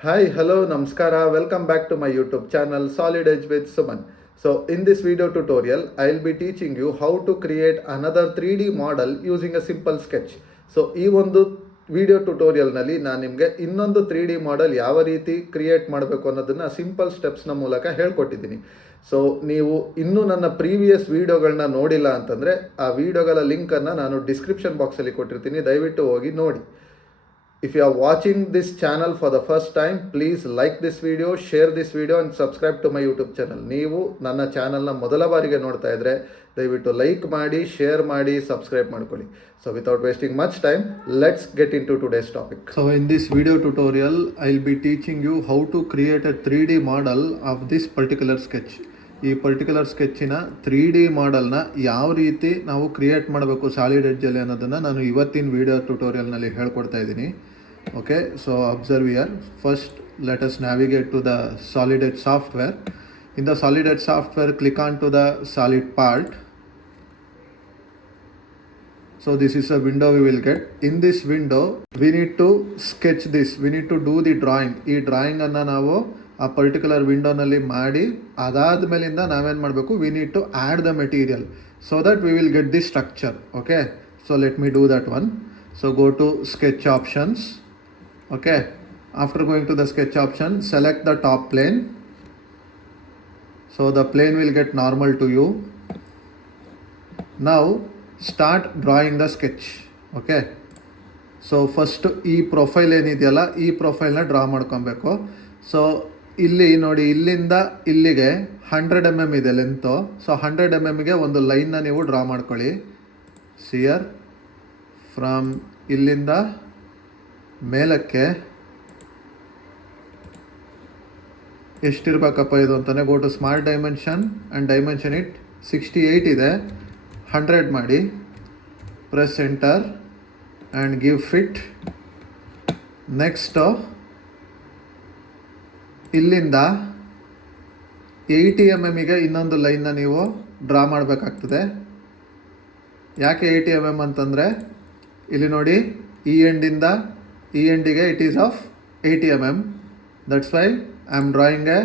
Hi, hello, namaskara. Welcome back to my YouTube channel Solid Edge with Suman. So in this video tutorial, I'll be teaching you how to create another 3D model using a simple sketch. So ಈ ಒಂದು video ಟ್ಯುಟೋರಿಯಲ್ನಲ್ಲಿ ನಾನು ನಿಮಗೆ ಇನ್ನೊಂದು 3D model ಯಾವ ರೀತಿ create ಮಾಡಬೇಕು ಅನ್ನೋದನ್ನು simple ಸ್ಟೆಪ್ಸ್ನ ಮೂಲಕ ಹೇಳ್ಕೊಟ್ಟಿದ್ದೀನಿ. ಸೊ ನೀವು ಇನ್ನೂ ನನ್ನ ಪ್ರೀವಿಯಸ್ ವೀಡಿಯೋಗಳನ್ನ ನೋಡಿಲ್ಲ ಅಂತಂದರೆ ಆ ವಿಡಿಯೋಗಳ ಲಿಂಕನ್ನು ನಾನು ಡಿಸ್ಕ್ರಿಪ್ಷನ್ ಬಾಕ್ಸಲ್ಲಿ ಕೊಟ್ಟಿರ್ತೀನಿ, ದಯವಿಟ್ಟು ಹೋಗಿ ನೋಡಿ. If you are watching this channel for the first time, please like this video, share this video and subscribe to my YouTube channel. ನೀವು ನನ್ನ ಚಾನಲ್ನ ಮೊದಲ ಬಾರಿಗೆ ನೋಡ್ತಾ ಇದ್ದರೆ ದಯವಿಟ್ಟು ಲೈಕ್ ಮಾಡಿ, ಶೇರ್ ಮಾಡಿ, ಸಬ್ಸ್ಕ್ರೈಬ್ ಮಾಡ್ಕೊಳ್ಳಿ. So without wasting much time, let's get into today's topic. So in this video tutorial, I'll be teaching you how to create a 3D model of this particular sketch. ಈ particular ಸ್ಕೆಚ್ಚಿನ 3D ಮಾಡೆಲ್ನ ಯಾವ ರೀತಿ ನಾವು create ಮಾಡಬೇಕು solid ಎಡ್ಜಲ್ಲಿ ಅನ್ನೋದನ್ನು ನಾನು ಇವತ್ತಿನ video ಟ್ಯುಟೋರಿಯಲ್ನಲ್ಲಿ ಹೇಳ್ಕೊಡ್ತಾ ಇದ್ದೀನಿ. Okay, so observe here. First let us navigate to the solid edge software. In the solid edge software, click on to the solid part. So this is a window we will get. In this window, we need to sketch this. We need to do the drawing. ಈ drawing ಅನ್ನು ನಾವು ಆ particular ವಿಂಡೋನಲ್ಲಿ ಮಾಡಿ ಅದಾದ ಮೇಲಿಂದ ನಾವೇನು ಮಾಡಬೇಕು, we need to add the material so that we will get the structure. Okay, so let me do that one. So go to sketch options. Okay, after going to the sketch option, select the top plane. So the plane will get normal to you. Now start drawing the sketch. Okay, so first ಈ profile ಏನಿದೆಯಲ್ಲ ಈ ಪ್ರೊಫೈಲ್ನ draw ಮಾಡ್ಕೊಬೇಕು. So ಇಲ್ಲಿ ನೋಡಿ, ಇಲ್ಲಿಂದ ಇಲ್ಲಿಗೆ 100 mm ಇದೆ length. So 100 mmಗೆ ಒಂದು ಲೈನ್ನ ನೀವು ಡ್ರಾ ಮಾಡ್ಕೊಳ್ಳಿ. ಸಿಯರ್ ಫ್ರಮ್ ಇಲ್ಲಿಂದ ಮೇಲಕ್ಕೆ ಎಷ್ಟಿರ್ಬೇಕಪ್ಪ ಇದು ಅಂತಾನೆ go to smart dimension and dimension it 68 ಇದೆ. 100 ಮಾಡಿ, press enter and give fit. Next ಇಲ್ಲಿಂದ 80 mmಗೆ ಇನ್ನೊಂದು ಲೈನ್ನ ನೀವು ಡ್ರಾ ಮಾಡಬೇಕಾಗ್ತದೆ. ಯಾಕೆ 80 mm ಅಂತಂದರೆ ಇಲ್ಲಿ ನೋಡಿ, ಈ ಎಂಡಿಂದ ಈ ಎಂಡಿಗೆ it is of 80 mm. That's why I am drawing a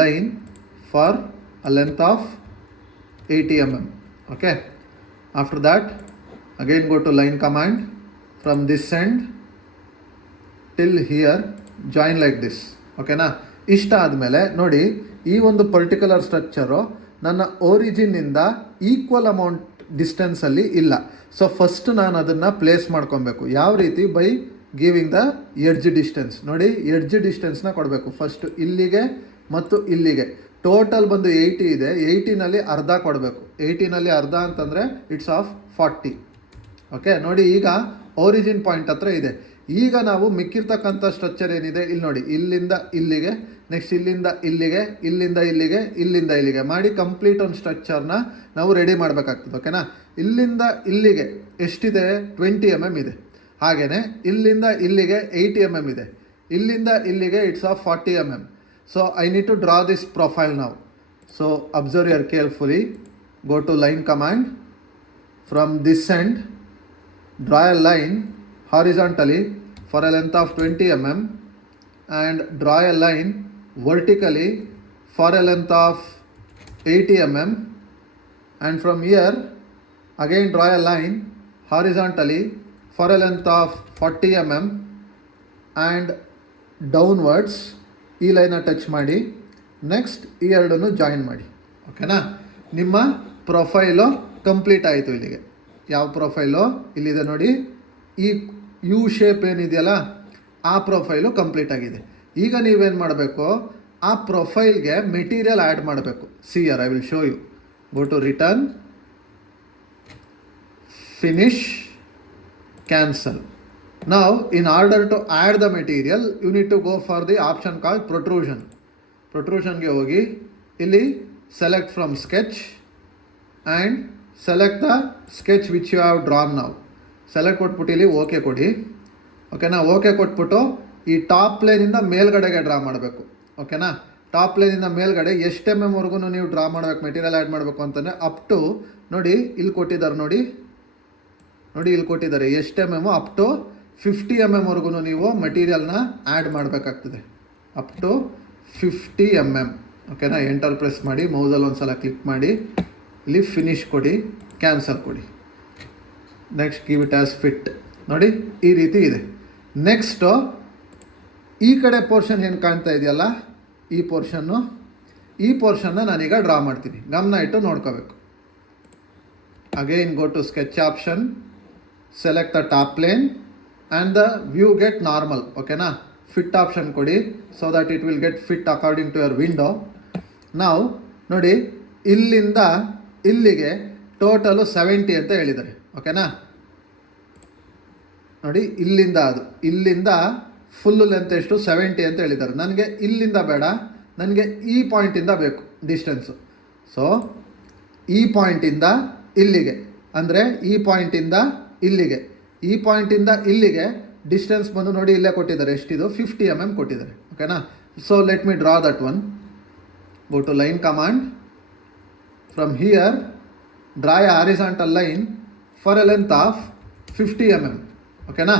line for a length of 80 mm. Okay, after that again go to line command from this end till here, join like this. ಓಕೆನಾ? ಇಷ್ಟ ಆದಮೇಲೆ ನೋಡಿ, ಈ ಒಂದು particular structure ನನ್ನ ಒರಿಜಿನ್ನಿಂದ equal amount ಡಿಸ್ಟೆನ್ಸಲ್ಲಿ ಇಲ್ಲ. So first ನಾನು ಅದನ್ನು ಪ್ಲೇಸ್ ಮಾಡ್ಕೊಬೇಕು. ಯಾವ ರೀತಿ? By giving the edge distance. ನೋಡಿ, ಎಡ್ಜ್ ಡಿಸ್ಟೆನ್ಸ್ನ ಕೊಡಬೇಕು. ಫಸ್ಟು ಇಲ್ಲಿಗೆ ಮತ್ತು ಇಲ್ಲಿಗೆ ಟೋಟಲ್ ಬಂದು 80 ಇದೆ. 80ನಲ್ಲಿ ಅರ್ಧ ಕೊಡಬೇಕು. 80ನಲ್ಲಿ ಅರ್ಧ ಅಂತಂದರೆ ಇಟ್ಸ್ ಆಫ್ 40. ಓಕೆ, ನೋಡಿ ಈಗ ಒರಿಜಿನ್ ಪಾಯಿಂಟ್ ಹತ್ರ ಇದೆ. ಈಗ ನಾವು ಮಿಕ್ಕಿರ್ತಕ್ಕಂಥ ಸ್ಟ್ರಕ್ಚರ್ ಏನಿದೆ ಇಲ್ಲಿ ನೋಡಿ, ಇಲ್ಲಿಂದ ಇಲ್ಲಿಗೆ, ನೆಕ್ಸ್ಟ್ ಇಲ್ಲಿಂದ ಇಲ್ಲಿಗೆ, ಇಲ್ಲಿಂದ ಇಲ್ಲಿಗೆ, ಇಲ್ಲಿಂದ ಇಲ್ಲಿಗೆ ಮಾಡಿ ಕಂಪ್ಲೀಟ್ ಒಂದು ಸ್ಟ್ರಕ್ಚರ್ನ ನಾವು ರೆಡಿ ಮಾಡಬೇಕಾಗ್ತದೆ. ಓಕೆನಾ? ಇಲ್ಲಿಂದ ಇಲ್ಲಿಗೆ ಎಷ್ಟಿದೆ? 20 mm ಇದೆ. ಹಾಗೆಯೇ ಇಲ್ಲಿಂದ ಇಲ್ಲಿಗೆ 80 mm ಇದೆ. ಇಲ್ಲಿಂದ ಇಲ್ಲಿಗೆ it's of 40 mm. So I need to draw this profile ನಾವು. So observe your carefully. Go to line command. From this end draw a line horizontally for a length of 20 mm and draw a line vertically for a length of 80 mm, and from here again draw a line horizontally for a length of 40 mm and downwards ಈ ಲೈನ touch ಮಾಡಿ. Next ಈ ಎರಡನ್ನು join ಮಾಡಿ. ಓಕೆನಾ? ನಿಮ್ಮ profile complete ಆಯಿತು. ಇಲ್ಲಿಗೆ ಯಾವ ಪ್ರೊಫೈಲು? ಇಲ್ಲಿದೆ ನೋಡಿ, ಈ ಯು ಶೇಪ್ ಏನಿದೆಯಲ್ಲ ಆ ಪ್ರೊಫೈಲು ಕಂಪ್ಲೀಟ್ ಆಗಿದೆ. ಈಗ ನೀವೇನು ಮಾಡಬೇಕು? ಆ ಪ್ರೊಫೈಲ್ಗೆ ಮೆಟೀರಿಯಲ್ ಆ್ಯಡ್ ಮಾಡಬೇಕು. See here I will show you. Go to return, finish, cancel. Now in order to add the material you need to go for the option called protrusion. ಪ್ರೊಟ್ರೂಷನ್ಗೆ ಹೋಗಿ ಇಲ್ಲಿ select from sketch and select the sketch which you have drawn. ನಾವು select ಕೊಟ್ಬಿಟ್ಟು ಇಲ್ಲಿ okay ಕೊಡಿ. ಓಕೆನಾ? Okay ಕೊಟ್ಬಿಟ್ಟು ಈ ಟಾಪ್ ಪ್ಲೇನಿಂದ ಮೇಲ್ಗಡೆಗೆ ಡ್ರಾ ಮಾಡಬೇಕು. ಓಕೆನಾ? ಟಾಪ್ ಪ್ಲೇನಿಂದ ಮೇಲ್ಗಡೆ ಎಷ್ಟು MM ವರೆಗೂ ನೀವು ಡ್ರಾ ಮಾಡಬೇಕು, ಮೆಟೀರಿಯಲ್ ಆ್ಯಡ್ ಮಾಡಬೇಕು ಅಂತಂದರೆ ಅಪ್ ಟು ನೋಡಿ ಇಲ್ಲಿ ಕೊಟ್ಟಿದ್ದಾರೆ. ನೋಡಿ ಇಲ್ಲಿ ಕೊಟ್ಟಿದ್ದಾರೆ ಎಷ್ಟು MM, ಅಪ್ ಟು 50 mm ವರೆಗೂ ನೀವು ಮೆಟೀರಿಯಲ್ನ ಆ್ಯಡ್ ಮಾಡಬೇಕಾಗ್ತದೆ. Up to 50 mm. ಓಕೆನಾ, ಎಂಟರ್ ಪ್ರೆಸ್ ಮಾಡಿ, ಮೌಸಲ್ಲಿ ಒಂದು ಸಲ ಕ್ಲಿಕ್ ಮಾಡಿ, ಇಲ್ಲಿ ಫಿನಿಶ್ ಕೊಡಿ, ಕ್ಯಾನ್ಸಲ್ ಕೊಡಿ. Next give it as fit. ನೋಡಿ ಈ ರೀತಿ ಇದೆ. ನೆಕ್ಸ್ಟು ಈ ಕಡೆ ಪೋರ್ಷನ್ ಏನು ಕಾಣ್ತಾ ಇದೆಯಲ್ಲ, ಈ ಪೋರ್ಷನ್ನ ನಾನೀಗ ಡ್ರಾ ಮಾಡ್ತೀನಿ. ಗಮನ ಇಟ್ಟು ನೋಡ್ಕೋಬೇಕು. Again go to sketch option, select the top plane and the view get normal. ಓಕೆನಾ, ಫಿಟ್ ಆಪ್ಷನ್ ಕೊಡಿ, so that it will get fit according to your window. ನಾವು ನೋಡಿ ಇಲ್ಲಿಂದ ಇಲ್ಲಿಗೆ ಟೋಟಲು 70 ಅಂತ ಹೇಳಿದ್ದಾರೆ. ಓಕೆನಾ, ನೋಡಿ ಇಲ್ಲಿಂದ ಫುಲ್ಲು ಲೆಂತ್ ಎಷ್ಟು 70 ಅಂತ ಹೇಳಿದ್ದಾರೆ. ನನಗೆ ಇಲ್ಲಿಂದ ಬೇಡ, ನನಗೆ ಈ ಪಾಯಿಂಟಿಂದ ಬೇಕು ಡಿಸ್ಟೆನ್ಸು. ಸೊ ಈ ಪಾಯಿಂಟಿಂದ ಇಲ್ಲಿಗೆ, ಅಂದರೆ ಈ ಪಾಯಿಂಟಿಂದ ಇಲ್ಲಿಗೆ ಡಿಸ್ಟೆನ್ಸ್ ಬಂದು ನೋಡಿ ಇಲ್ಲೇ ಕೊಟ್ಟಿದ್ದಾರೆ. ಎಷ್ಟಿದು 50 mm ಕೊಟ್ಟಿದ್ದಾರೆ. ಓಕೆನಾ, so let me draw that one. Go to line command. From here draw a horizontal line for a length of 50 mm. ಓಕೆನಾ,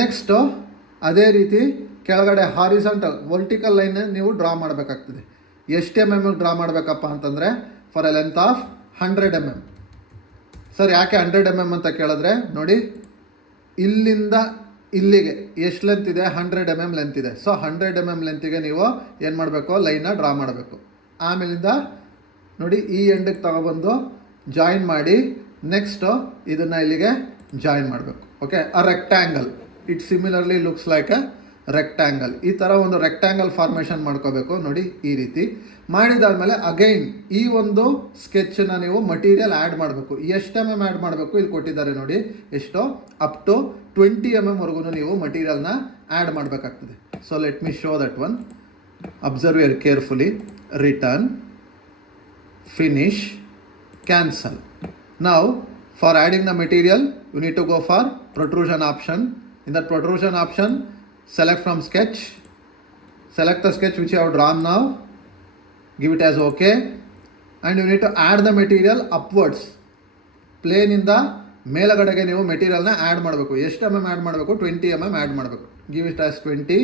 ನೆಕ್ಸ್ಟು ಅದೇ ರೀತಿ ಕೆಳಗಡೆ ಹಾರಿಸಾಂಟಲ್ ವರ್ಟಿಕಲ್ ಲೈನ್ ನೀವು ಡ್ರಾ ಮಾಡಬೇಕಾಗ್ತದೆ. ಎಷ್ಟು mm ಡ್ರಾ ಮಾಡಬೇಕಪ್ಪ ಅಂತಂದರೆ for a length of 100 mm. Sir ಯಾಕೆ 100 mm ಅಂತ ಕೇಳಿದ್ರೆ, ನೋಡಿ ಇಲ್ಲಿಂದ ಇಲ್ಲಿಗೆ ಎಷ್ಟು ಲೆಂತ್ ಇದೆ, 100 mm ಲೆಂತ್ ಇದೆ. ಸೊ 100 mm ಲೆಂತಿಗೆ ನೀವು ಏನು ಮಾಡಬೇಕು, ಲೈನ್ನ ಡ್ರಾ ಮಾಡಬೇಕು. ಆಮೇಲಿಂದ ನೋಡಿ ಈ ಎಂಡಿಗೆ ತಗೊಬಂದು ಜಾಯಿನ್ ಮಾಡಿ, ನೆಕ್ಸ್ಟು ಇದನ್ನು ಇಲ್ಲಿಗೆ ಜಾಯಿನ್ ಮಾಡಬೇಕು. Okay, a rectangle, it similarly looks like a rectangle. ಈ ಥರ ಒಂದು ರೆಕ್ಟ್ಯಾಂಗಲ್ ಫಾರ್ಮೇಷನ್ ಮಾಡ್ಕೋಬೇಕು. ನೋಡಿ ಈ ರೀತಿ ಮಾಡಿದಾದ್ಮೇಲೆ ಅಗೈನ್ ಈ ಒಂದು ಸ್ಕೆಚನ್ನು ನೀವು ಮಟೀರಿಯಲ್ ಆ್ಯಡ್ ಮಾಡಬೇಕು. ಎಷ್ಟು mm ಆ್ಯಡ್ ಮಾಡಬೇಕು ಇಲ್ಲಿ ಕೊಟ್ಟಿದ್ದಾರೆ ನೋಡಿ, ಎಷ್ಟು, ಅಪ್ ಟು 20 mm ವರೆಗೂ ನೀವು ಮಟೀರಿಯಲ್ನ ಆ್ಯಡ್ ಮಾಡಬೇಕಾಗ್ತದೆ. So let me show that one. Observe very carefully. Return, finish, cancel. Now for adding the material you need to go for protrusion option. In that protrusion option, select from sketch, select the sketch which you have drawn now, give it as OK, and you need to add the material upwards. Plane ಇಂದ ಮೇಲಗಡೆಗೆ ನೀವು ಮೆಟೀರಿಯಲ್ನ add ಮಾಡಬೇಕು. ಎಷ್ಟು mm add ಮಾಡಬೇಕು, 20 mm add ಮಾಡಬೇಕು. Give it as 20,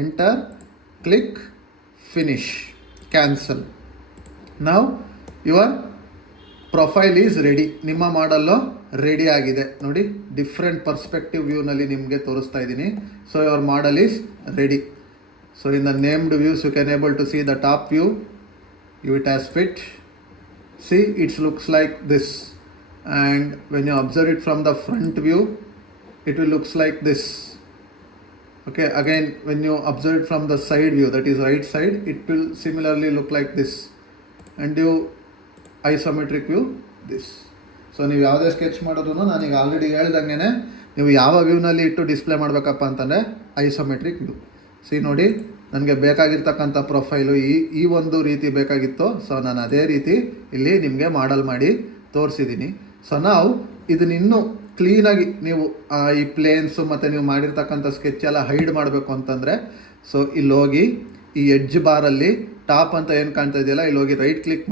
enter, click, finish, cancel. ನಾವು your profile is ready. ನಿಮ್ಮ ಮಾಡಲ್ಲು ರೆಡಿ ಆಗಿದೆ. ನೋಡಿ ಡಿಫ್ರೆಂಟ್ ಪರ್ಸ್ಪೆಕ್ಟಿವ್ ವ್ಯೂನಲ್ಲಿ ನಿಮಗೆ ತೋರಿಸ್ತಾ ಇದ್ದೀನಿ. So your model is ready. So in the named views you can able to see the top view. Give it as fit. See, it looks like this, and when you observe it from the front view, it will looks like this. Okay, again when you observe it from the side view, that is right side, it will similarly look like this, and you isometric view this. So ನೀವು ಯಾವುದೇ sketch ಮಾಡೋದು ನಾನೀಗ already ಹೇಳ್ದಂಗೆ ನೀವು ಯಾವ ವ್ಯೂನಲ್ಲಿ ಇಟ್ಟು display ಮಾಡಬೇಕಪ್ಪ ಅಂತಂದರೆ ಐಸೋಮೆಟ್ರಿಕ್ ವ್ಯೂ. ಸಿ ನೋಡಿ, ನನಗೆ ಬೇಕಾಗಿರ್ತಕ್ಕಂಥ ಪ್ರೊಫೈಲು ಈ ಒಂದು ರೀತಿ ಬೇಕಾಗಿತ್ತು. ಸೊ ನಾನು ಅದೇ ರೀತಿ ಇಲ್ಲಿ ನಿಮಗೆ ಮಾಡಲ್ ಮಾಡಿ ತೋರಿಸಿದ್ದೀನಿ. ಸೊ ನಾವು ಇದನ್ನ ಇನ್ನೂ ಕ್ಲೀನಾಗಿ ನೀವು ಈ ಪ್ಲೇನ್ಸು ಮತ್ತು ನೀವು ಮಾಡಿರ್ತಕ್ಕಂಥ ಸ್ಕೆಚ್ ಎಲ್ಲ ಹೈಡ್ ಮಾಡಬೇಕು ಅಂತಂದರೆ, ಸೊ ಇಲ್ಲಿ ಹೋಗಿ ಈ ಎಡ್ಜ್ ಬಾರಲ್ಲಿ ಟಾಪ್ ಅಂತ ಏನು ಕಾಣ್ತಾ ಇದೆಯಲ್ಲ, ಇಲ್ಲಿ ಹೋಗಿ ರೈಟ್ ಕ್ಲಿಕ್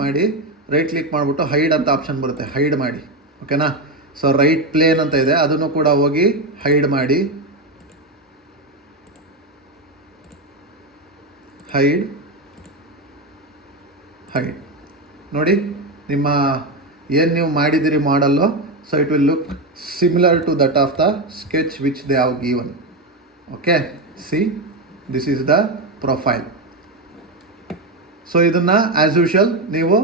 ಮಾಡಿಬಿಟ್ಟು ಹೈಡ್ ಅಂತ ಆಪ್ಷನ್ ಬರುತ್ತೆ, ಹೈಡ್ ಮಾಡಿ. ಓಕೆನಾ, ಸೊ ರೈಟ್ ಪ್ಲೇನ್ ಅಂತ ಇದೆ, ಅದನ್ನು ಕೂಡ ಹೋಗಿ ಹೈಡ್ ಮಾಡಿ, ಹೈಡ್ ನೋಡಿ ನಿಮ್ಮ ಏನು ನೀವು ಮಾಡಿದಿರಿ ಮಾಡಲ್ಲು. So it will look similar to that of the sketch which they have given. Okay, see this is the profile. So ಇದನ್ನು ಆ್ಯಸ್ ಯೂಶುವಲ್ ನೀವು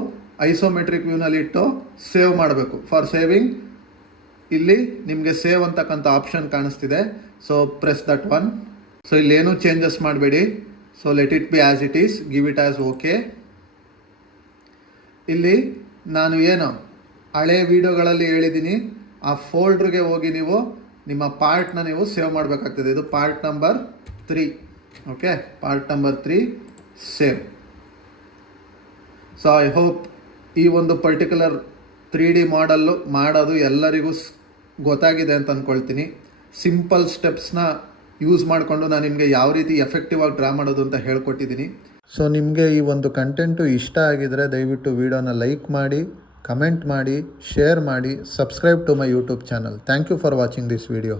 ಐಸೋಮೆಟ್ರಿಕ್ ವ್ಯೂನಲ್ಲಿ ಇಟ್ಟು ಸೇವ್ ಮಾಡಬೇಕು. ಫಾರ್ ಸೇವಿಂಗ್ ಇಲ್ಲಿ ನಿಮಗೆ ಸೇವ್ ಅಂತಕ್ಕಂಥ ಆಪ್ಷನ್ ಕಾಣಿಸ್ತಿದೆ. So press that one. So ಇಲ್ಲೇನು ಚೇಂಜಸ್ ಮಾಡಬೇಡಿ. So let it be as it is, give it as okay. ಇಲ್ಲಿ ನಾನು ಏನು ಹಳೆ ವೀಡಿಯೋಗಳಲ್ಲಿ ಹೇಳಿದ್ದೀನಿ, ಆ ಫೋಲ್ಡ್ರಿಗೆ ಹೋಗಿ ನೀವು ನಿಮ್ಮ ಪಾರ್ಟ್ನ ನೀವು ಸೇವ್ ಮಾಡಬೇಕಾಗ್ತದೆ. ಇದು part number 3. Okay, part number 3 save. So I hope ಈ ಒಂದು ಪರ್ಟಿಕ್ಯುಲರ್ 3D ಮಾಡಲ್ಲು ಮಾಡೋದು ಎಲ್ಲರಿಗೂ ಗೊತ್ತಾಗಿದೆ ಅಂತ ಅಂದ್ಕೊಳ್ತೀನಿ. ಸಿಂಪಲ್ ಸ್ಟೆಪ್ಸ್ನ ಯೂಸ್ ಮಾಡಿಕೊಂಡು ನಾನು ನಿಮಗೆ ಯಾವ ರೀತಿ ಎಫೆಕ್ಟಿವ್ ಆಗಿ ಡ್ರಾ ಮಾಡೋದು ಅಂತ ಹೇಳ್ಕೊಟ್ಟಿದ್ದೀನಿ. ಸೊ ನಿಮಗೆ ಈ ಒಂದು ಕಂಟೆಂಟು ಇಷ್ಟ ಆಗಿದರೆ ದಯವಿಟ್ಟು ವಿಡಿಯೋನ ಲೈಕ್ ಮಾಡಿ, ಕಮೆಂಟ್ ಮಾಡಿ, ಶೇರ್ ಮಾಡಿ, subscribe to my YouTube channel. Thank you for watching this video.